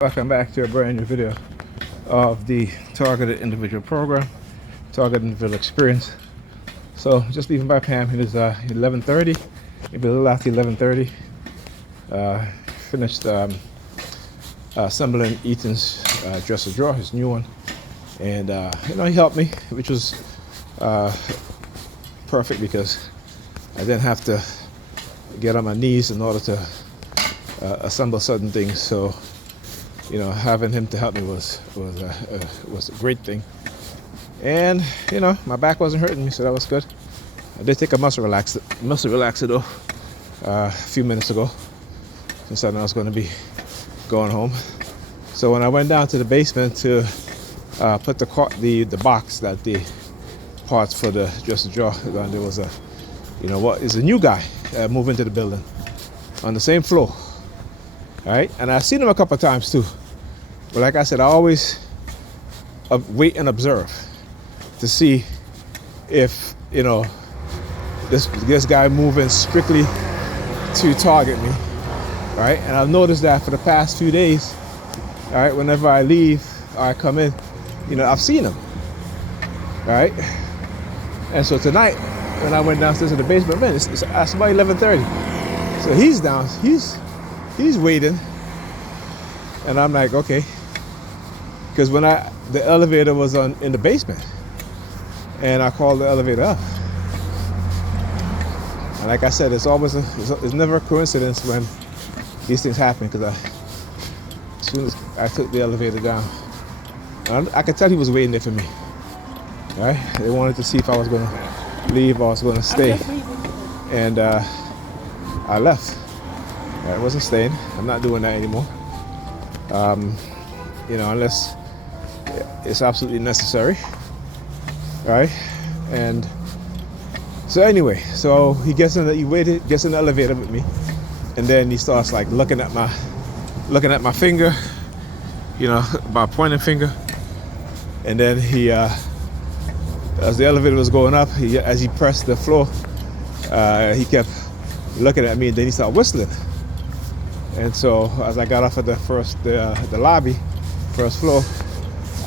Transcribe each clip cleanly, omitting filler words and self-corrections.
Welcome back to a brand new video of the Targeted Individual Program, Targeted Individual Experience. So just leaving by Pam. It is 11:30, maybe a little after 11:30. Finished assembling Ethan's dresser drawer, his new one, and he helped me, which was perfect because I didn't have to get on my knees in order to assemble certain things. So having him to help me was a great thing. And my back wasn't hurting me, so that was good. I did take a muscle relaxer though a few minutes ago, since I knew I was going to be going home. So when I went down to the basement to put the box that the parts for the dresser drawer on, there was a new guy moving to the building on the same floor. All right, and I've seen him a couple of times too. But like I said, I always wait and observe to see if this guy moving strictly to target me. All right, and I've noticed that for the past few days. All right, whenever I leave or I come in, I've seen him. All right, and so tonight when I went downstairs to the basement, man, it's about 11:30. So he's down. He's waiting, and I'm like, okay, because the elevator was in the basement, and I called the elevator up, and like I said, it's never a coincidence when these things happen, because as soon as I took the elevator down, I could tell he was waiting there for me. All right, they wanted to see if I was going to leave or I was going to stay, and I left. I wasn't staying. I'm not doing that anymore. Unless it's absolutely necessary. Right? And so anyway, he gets in the elevator with me, and then he starts like looking at my finger, my pointing finger, and then he as the elevator was going up, as he pressed the floor, he kept looking at me, and then he started whistling. And so as I got off at the lobby, first floor,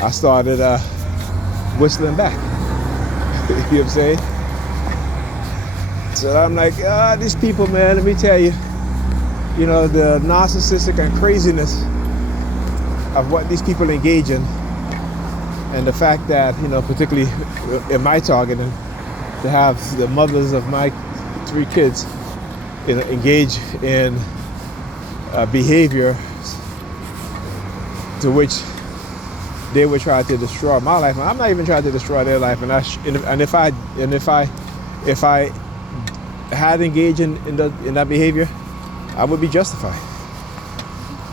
I started whistling back. You know what I'm saying? So I'm like, these people, man, let me tell you, the narcissistic and craziness of what these people engage in, and the fact that, particularly in my targeting, to have the mothers of my 3 kids, engage in behavior to which they would try to destroy my life. And I'm not even trying to destroy their life. And if I had engaged in that behavior, I would be justified.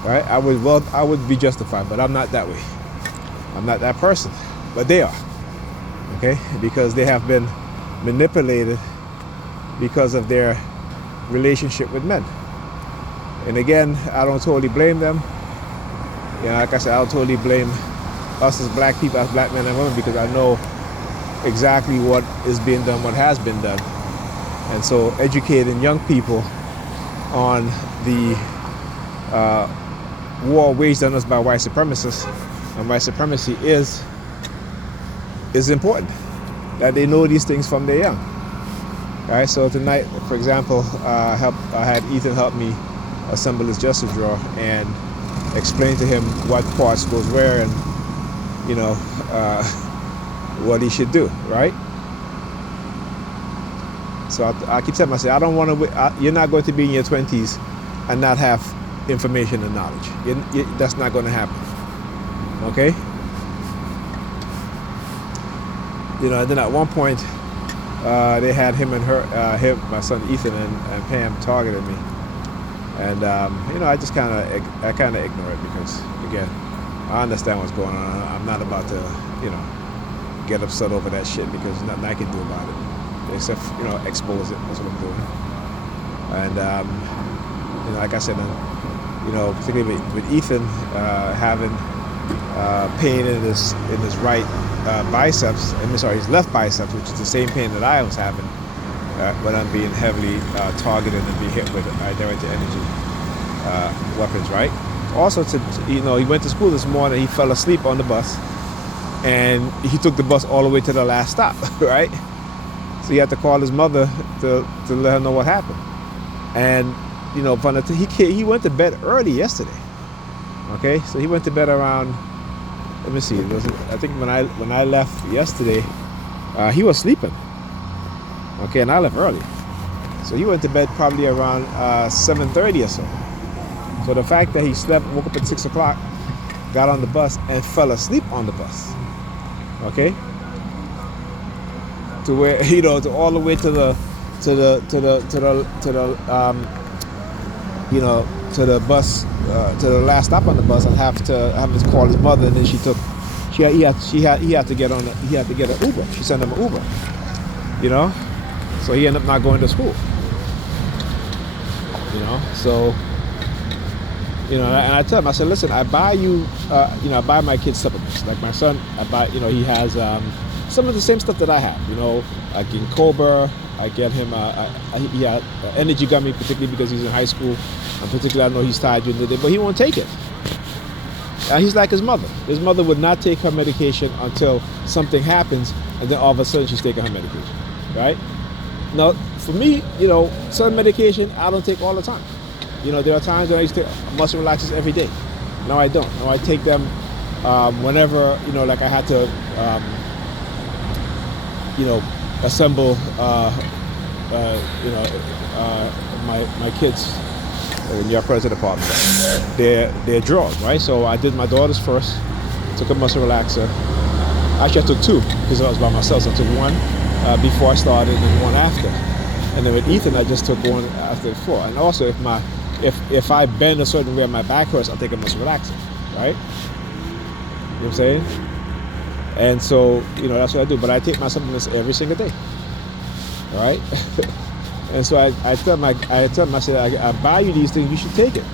Right? I would be justified, but I'm not that way. I'm not that person. But they are. Okay? Because they have been manipulated because of their relationship with men. And again, I don't totally blame them. Like I said, I don't totally blame us as black people, as black men and women, because I know exactly what is being done, what has been done. And so educating young people on the war waged on us by white supremacists, and white supremacy is important, that they know these things from their young. All right, so tonight, for example, I had Ethan help me assemble his dresser drawer and explain to him what parts goes where, and what he should do, right? So I keep telling myself, I don't want to. You're not going to be in your 20s and not have information and knowledge. That's not going to happen. Okay? And then at one point, they had him and my son Ethan and Pam targeted me. And I just kind of ignore it, because again, I understand what's going on. I'm not about to get upset over that shit, because there's nothing I can do about it except expose it. That's what I'm doing. And like I said, particularly with Ethan having pain in his right biceps, his left biceps, which is the same pain that I was having when I'm being heavily targeted and being hit with directed energy weapons, right? also he went to school this morning. He fell asleep on the bus, and he took the bus all the way to the last stop, right? So he had to call his mother to let her know what happened. And he went to bed early yesterday. Okay, so he went to bed around. Let me see. I think when I left yesterday, he was sleeping. Okay, and I left early, so he went to bed probably around 7:30 or so. So the fact that he slept, woke up at 6 o'clock, got on the bus, and fell asleep on the bus. Okay, to where to all the way to the bus, to the last stop on the bus, and have to call his mother, and then he had to get an Uber. She sent him an Uber, so he ended up not going to school. So and I tell him, I said, listen, I buy you, I buy my kids supplements. Like my son, I buy, he has some of the same stuff that I have. Like in Cobra, I get him, he had energy gummy, particularly because he's in high school. And particularly, I know he's tired during the day, but he won't take it. And he's like his mother. His mother would not take her medication until something happens, and then all of a sudden she's taking her medication, right? Now, for me, certain medication I don't take all the time. There are times when I used to take muscle relaxers every day. No, I don't. No, I take them whenever, like I had to, assemble, my kids in your present apartment. Their drawers, right? So I did my daughter's first, took a muscle relaxer. Actually, I took two because I was by myself. So I took one before I started and one after. And then with Ethan, I just took one after before. And also, if I bend a certain way on my back hurts, I'll take a muscle relaxer, right? You know what I'm saying? And so, that's what I do. But I take my supplements every single day, all right? And so I tell them, I said, I buy you these things, you should take it,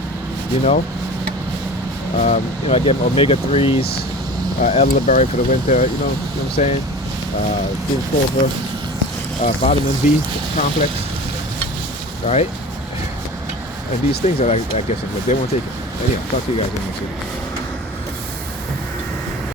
I get omega-3s, elderberry for the winter, you know what I'm saying? Blue clover, vitamin B complex, right? And these things that I get them, but they won't take it. But yeah, talk to you guys in the next video.